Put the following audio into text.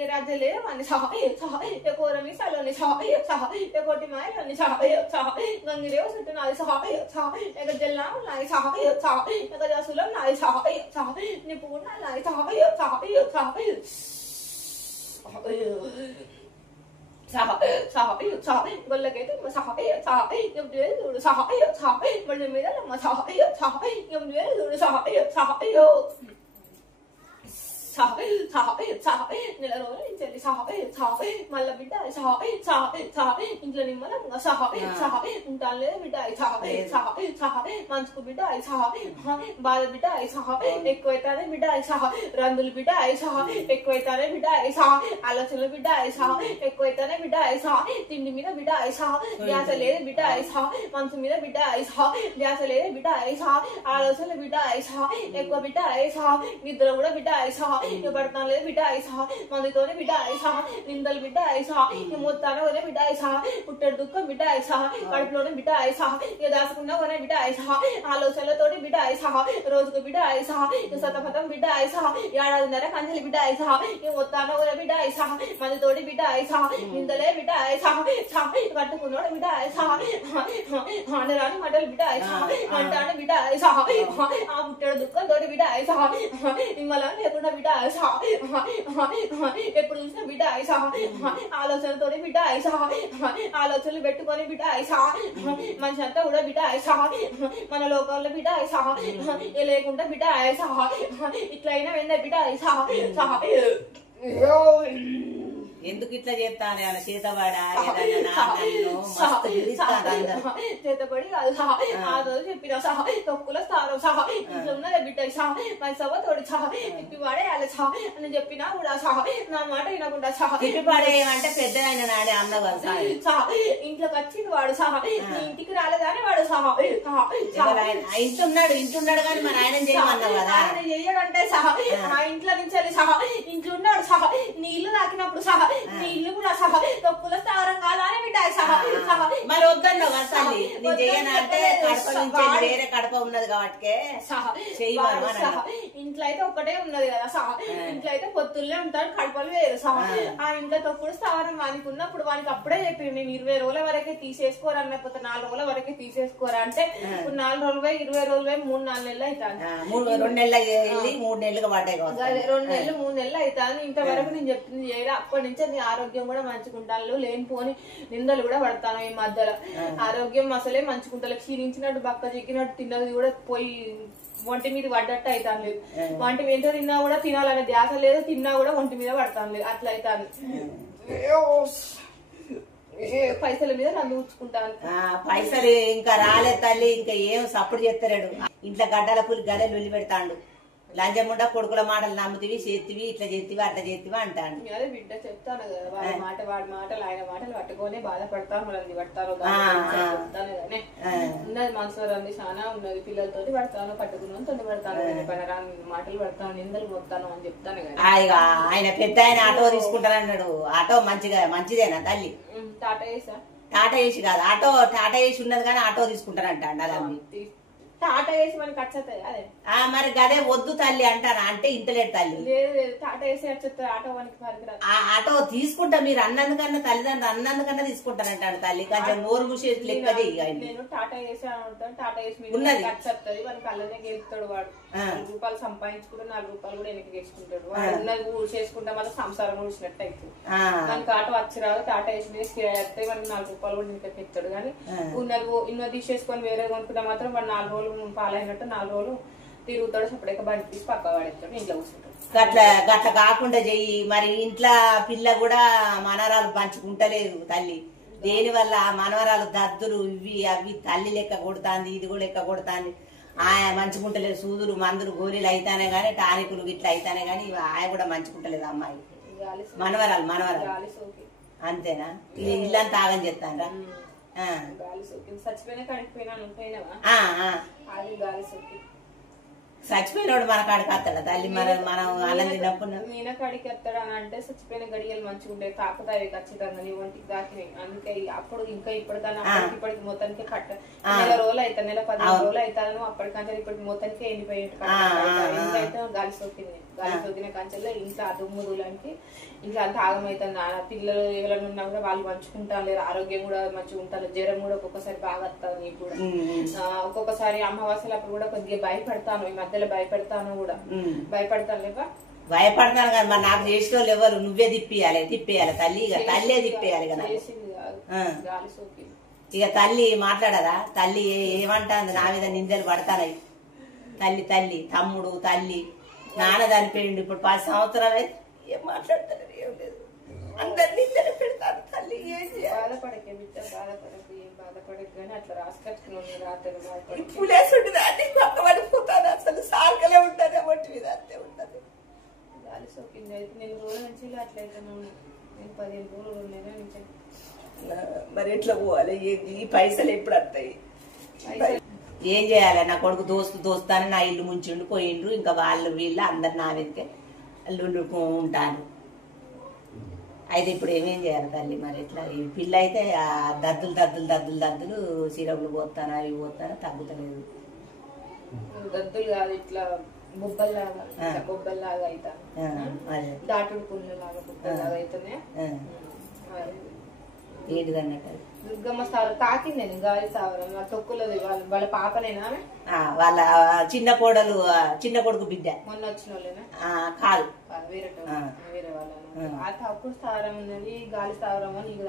ये राजले माने छा छा ये कोरमी सालोनी छा छा ये कोटी माय लोनी छा छा गंगिरेव सुट्टे नाली छा छा ये गजल्ला नाली छा छा ये गजसुलम नाली छा छा निपुणा नाली छा छा छा गोल्लकैते बड़े मेरा लम्मा నెల రోజులు చెల్లి మళ్ళీ బిడ్డ ఇంట్లో నిమ్మలంగా ఉంటాను బిడ్డ మంచుకు బిడ్డ బాధ బిడ్డ ఎక్కువైతానే బిడ్డ రందులు బిడ్డ ఎక్కువైతానే బిడ్డ ఆలోచనలు బిడ్డ ఎక్కువైతానే బిడ్డ తిండి మీద బిడ్డ ధ్యాస లేదు బిడ్డ మనసు మీద బిడ్డ ధ్యాస లేదు బిడ్డ ఆలోచనలు బిడ్డ ఎక్కువ బిడ్డ నిద్ర కూడా బిడ్డ పడతాను లేదు బిడ్డ మందితోనే బిడ్డ నిందలు బిడ్డ మొత్తానే కొనే బిడ్డ పుట్టడు దుఃఖం బిడ్డ కడుపులోనే బిడ్డ దాచుకున్నా కొనే బిడ్డ ఆలోచనలతోటి బిడ్డ రోజుకు బిడ్డ సతపథం బిడ్డ ఏడాదిన్నర కంచెలి బిడ్డ మొత్తాన కొనే బిడ్డ మందితోటి బిడ్డ నిందలే బిడ్డ కట్టుకున్నాడు బిడ్డ ఆడరాని మటలు బిడ్డ అంటాను బిడ్డ ఆ పుట్టడు దుఃఖం తోటి బిడ్డ నిమ్మలం లేకుండా బిడ్డ ఎప్పుడు చూసిన బిడ్డ ఆలోచనతో బిడ్డ ఆలోచనలు పెట్టుకొని బిడ్డ మనిషి అంతా కూడా బిడ్డ మన లోకంలో బిడ్డ లేకుండా బిడ్డ ఇట్లా అయినా వెంద బిడ్డ ఎందుకు ఇట్లా చేస్తాను ఆయన చేతబడి చేతబడి కాదు ఆ రోజు చెప్పిన తొక్కుల స్థానం ఇంట్లో ఉన్నదే బిడ్డ మన సభ తోడి తిప్పి పడేయాలి అని చెప్పినా కూడా నా మాట వినకుండా తిప్పి పడేయమంటే పెద్ద ఆయన నాడే అన్నవాడు ఇంట్లోకి వచ్చింది వాడు ఇంటికి రాలేదని వాడు ఇంటున్నాడు కానీ మన ఆయన చేయమన్నావు కదా. ఆయన చెయ్యడంటే ఆ ఇంట్లో నుంచి ఇంట్లో ఉన్నాడు నీళ్లు తాకినప్పుడు నీళ్లు కూడా తొక్కుల స్థావరం కాదని బిడ్డ మరి వద్దన్నావు కదా అంటే వేరే కడప ఉన్నది కాబట్టి ఇంట్లో అయితే ఒక్కటే ఉన్నది కదా ఇంట్లో అయితే పొత్తుల్లే ఉంటాడు కడపలు వేరు ఆ ఇంట్లో తొక్కుడు స్థావరం వానికి ఉన్నప్పుడు వానికి అప్పుడే చెప్పింది నేను 20 రోజుల వరకే తీసేసుకోరా అన్నపోతే 4 రోజుల వరకే తీసేసుకోరా అంటే 4 రోజులు 20 రోజులు 3-4 నెలలు అవుతాను 2 నెలలు 3 నెలలుగా పడ్డాయి 2 నెలలు 3 నెలలు అవుతాను ఇంతవరకు నేను చెప్తుంది చేయరా అప్పటి నుంచి నీ ఆరోగ్యం కూడా మంచుకుంటాను లేనిపోని నిందలు కూడా పడతాను ఈ మధ్యలో ఆరోగ్యం అసలే మంచుకుంటా క్షీణించినట్టు బక్క చిక్కినట్టు తిన్నది కూడా పోయి ఒంటి మీద పడ్డట్టు అవుతాను లేదు వంటి మీద తిన్నా కూడా తినాలనే ధ్యాస లేదు తిన్నా కూడా ఒంటి మీద పడతాను లేదు అట్లా అవుతాను పైసల మీద నన్ను ఉంచుకుంటాను పైసలు ఇంకా రాలే తల్లి ఇంకా ఏం సప్పుడు చేస్తాడు ఇంట్లో గడ్డల పులి గడలు వెళ్ళి పెడతాడు లంచముండా కొడుకుల మాటలు నమ్ముతివి చేతివి ఇట్లా చేతివి అట్లా చేతివి అంటాడు. అదే బిడ్డ చెప్తాను కదా వాడి మాటలు ఆయన మాటలు పట్టుకొని బాధపడతాను వాళ్ళని పడతాను ఉన్నది మనసు రంది చాలా ఉన్నది పిల్లలతోటి పడతాను పట్టుకున్నాను తొండి పడతాను మాటలు పడతాను నిందలు పోతాను అని చెప్తాను కదా. ఆయన పెద్ద ఆయన ఆటో తీసుకుంటానన్నాడు. ఆటో మంచిదేనా తల్లి? టాటా ఏసీ కాదు టాటా ఏసీ ఉన్నది కానీ ఆటో తీసుకుంటానంట అలా టాటా వేసి మనకి వచ్చేస్తాయి అదే మరి గదే వద్దు తల్లి అంటారా అంటే ఇంటలేడు తల్లి లేదు టాటా వేసి వచ్చేస్తుంది ఆటో మనకి ఆటో తీసుకుంటా మీరు అన్నందుకన్నా తల్లిదండ్రులు అన్నందుకన్నా తీసుకుంటానంటాడు తల్లి కొంచెం నోరు మూసేసి లెక్కది. నేను టాటా వేసి ఉంటాను టాటా వేసి ఉన్నది వచ్చేస్తుంది మనకి అల్లనే గెలుస్తాడు వాడు 4 రూపాయలు సంపాదించుకుంటూ 4 రూపాయలు కూడా వెనక్కి గెలుచుకుంటాడు వాడు ఉన్నది చేసుకుంటే మళ్ళీ సంసారం ఊడ్చినట్టు అవుతుంది. మనకి ఆటో వచ్చి రాదు టాటా వేసి వస్తే మనకి 4 రూపాయలు కూడా వెనక్కి ఎత్తాడు కానీ ఉన్నది తీసేసుకొని వేరే కొనుక్కుంటే మాత్రం వాడు 4 రోజులు పాలైనట్టు 4 రోజులు తిరుగుతాడు సపరేట్గా బండి తీసి పక్క వాడేస్తాడు ఇంట్లో కూర్చుంటాడు. గట్ల కాకుండా చెయ్యి. మరి ఇంట్లో పిల్ల కూడా మనవరాలు పంచుకుంటలేదు తల్లి దేని వల్ల మనవరాలు దద్దులు ఇవి అవి తల్లి లెక్క కొడుతాంది ఇది కూడా లెక్క కొడుతాంది. ఆయన మంచుకుంటలేదు సూదులు మందులు గోళీలు అయితానే గానీ టానికులు గిట్ల అయితానే గానీ ఆయన కూడా మంచుకుంటలేదు అమ్మాయి మనవరాలు అంతేనా? ఇల్లంతా ఆగం చేస్తానరా? చచ్చిపోయినోడు మన కాడికి వస్తాడా తల్లి? మనం అన్నం తిన్నప్పుడు నేనే కాడికి వస్తాడు అని అంటే చచ్చిపోయిన గడియలు మంచిగా ఉండే కాకపోతే అవి ఖచ్చితంగా నీ ఒంటికి దాకినాయి. అందుకే అప్పుడు ఇంకా ఇప్పటికన్నా ఇప్పటికి మొత్తానికి కట్ట నెల రోజులు అవుతాను 15 రోజులు అవుతాను అప్పటికంటే ఇప్పటికి మొత్తానికి ఎండిపోయి గాలి సోకింది. గాలి సోకిన కంచెల్లో ఇంట్లో దుమ్ముదులానికి ఇంట్లో అంత ఆగమవుతుంది. పిల్లలు ఎవరైనా ఉన్నా కూడా వాళ్ళు మంచుకుంటారు లేరు, ఆరోగ్యం కూడా మంచిగా ఉంటారు. జ్వరం కూడా ఒక్కొక్కసారి బాగా వస్తుంది నీకు కూడా. ఒక్కొక్కసారి అమావాస్యలు అప్పుడు కూడా కొద్దిగా భయపడతాను, ఈ మధ్యలో భయపడతాను కూడా. భయపడతాను లేవా? భయపడతాను కదా, మరి నాకు చేసిన వాళ్ళు ఎవరు? నువ్వే తిప్పియాలి తల్లి, ఇక తల్లే తిప్పేయాలి కదా. గాలి సోకి ఇక తల్లి మాట్లాడదా? తల్లి ఏమంటాంది? నా మీద నిందలు పడతానయి. తల్లి తమ్ముడు తల్లి నాన్న చనిపోయిండు ఇప్పుడు 10 సంవత్సరాలు అయితే ఏం మాట్లాడతారు? ఏం లేదు, అందరు నిందలు పెడతారు. తల్లి ఏం బాధపడకే బిడ్డ, బాధపడకు, ఏం బాధపడకు కానీ అట్లా రాసుకొచ్చుకున్నాను రాత్రి పులేసుంటుంది దాన్ని పక్కబడిపోతాను. అసలు సార్కలే ఉంటుంది అమ్మటి మీద అంతే ఉంటుంది. గాలి సోకింది అయితే నేను రోజు నుంచి అట్లయితే నేను 15 రోజులు ఉండేనా నుంచి. మరి ఎట్లా పోవాలి? ఈ పైసలు ఎప్పుడు వస్తాయి? ఏం చేయాలి? నా కొడుకు దోస్తాను నా ఇల్లు ముంచిండు పోయిండ్రు. ఇంకా వీళ్ళు అందరు నా వెనకే అల్లుండు ఉంటాను. అయితే ఇప్పుడు ఏమేం చేయాలి తల్లి? మరి ఎట్లా? ఈ పిల్ల అయితే దద్దులు సిరపులు పోతాను అవి పోతాను తగ్గుతలేదు. దద్దులు కాదు, ఇట్లా బొబ్బల్లాగా అవుతాను. దాటుడు పుల్లలాగా బొబ్బల్లాగా అవుతానే. ఏంటిదన్నట్టు దుర్గమ్మ స్థావరం తాకింది. నేను గాలి స్థావరం తొక్కులది. వాళ్ళ పాపనేనా? వాళ్ళ చిన్న కొడుకు బిడ్డ. మొన్న వచ్చిన వాళ్ళేనా? కాదు, వేరే వాళ్ళ. ఆ తొక్కు స్థావరం ఉన్నది గాలి స్థావరం అని నీకు